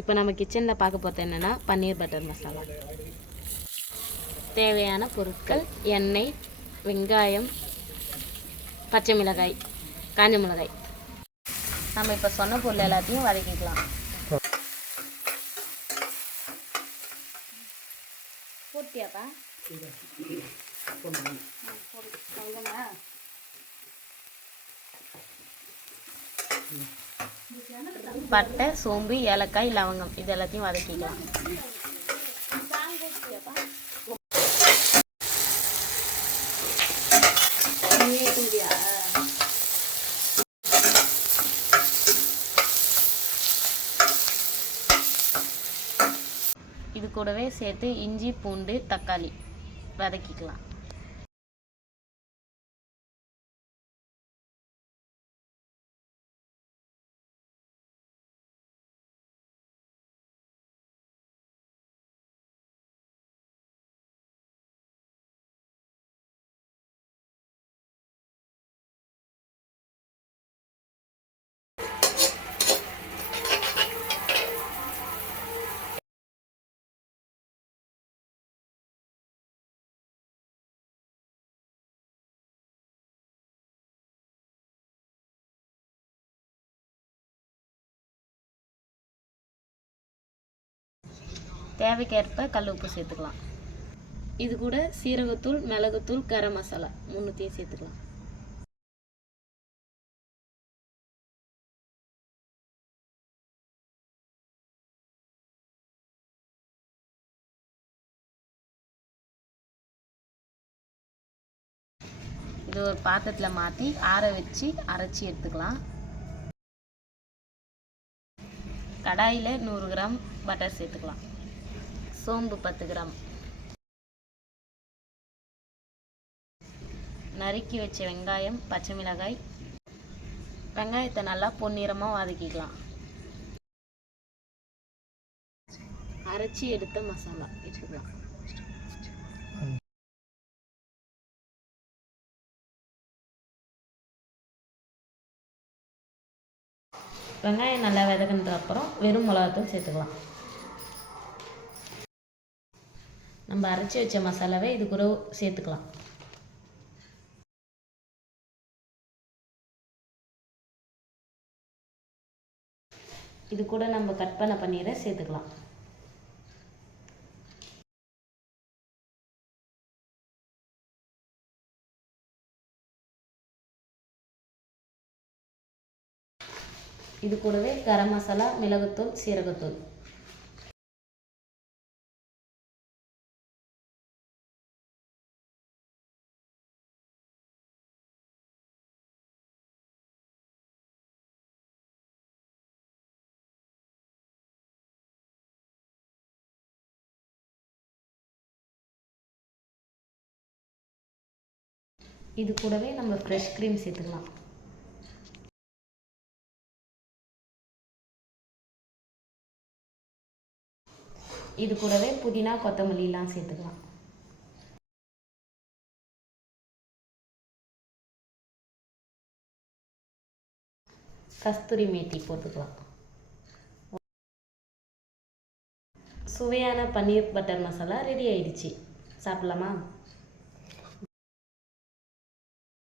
இப்போ நம்ம கிச்சனில் பார்க்க போகிறது என்னென்னா பன்னீர் பட்டர் மசாலா. தேவையான பொருட்கள் எண்ணெய் வெங்காயம் பச்சை மிளகாய் காஞ்ச மிளகாய். நம்ம இப்போ சொன்ன பொருள் எல்லாத்தையும் வதக்கிக்கலாம். போட்டியாப்பா? பட்டை சோம்பு ஏலக்காய் லவங்கம். இது எல்லாத்தையும் வதக்கிக்கலாம். இது கூடவே சேர்த்து இஞ்சி பூண்டு தக்காளி வதக்கிக்கலாம். தேவைக்கேற்ப கல் உப்பு சேர்த்துக்கலாம். இது கூட சீரகத்தூள் மிளகுத்தூள் கரம் மசாலா மூணுத்தையும் சேர்த்துக்கலாம். இது ஒரு பாத்திரத்தில் மாற்றி ஆற வச்சு அரைச்சி எடுத்துக்கலாம். கடாயில் நூறு கிராம் பட்டர் சேர்த்துக்கலாம். சோம்பு பத்து கிராம். நறுக்கி வச்ச வெங்காயம் பச்சை மிளகாய். வெங்காயத்தை நல்லா பொன்னிறமாக வதக்கிக்கலாம். அரைச்சி எடுத்த மசாலா வச்சுக்கலாம். வெங்காயம் நல்லா விதக்கினது அப்புறம் வெறும் மிளகாத்தூள் சேர்த்துக்கலாம். நம்ம அரைச்சி வச்ச மசாலாவை இது கூட சேர்த்துக்கலாம். இது கூட நம்ம கட் பண்ண பன்னீரை சேர்த்துக்கலாம். இது கூடவே கரம் மசாலா மிளகுத்தூள் சீரகத்தூள். இது கூடவே நம்ம ஃப்ரெஷ் க்ரீம் சேர்த்துக்கலாம். இது கூடவே புதினா கொத்தமல்லிலாம் சேர்த்துக்கலாம். கஸ்தூரி மேத்தி போட்டுக்கலாம். சுவையான பன்னீர் பட்டர் மசாலா ரெடி ஆயிடுச்சு. சாப்பிட்லாமா?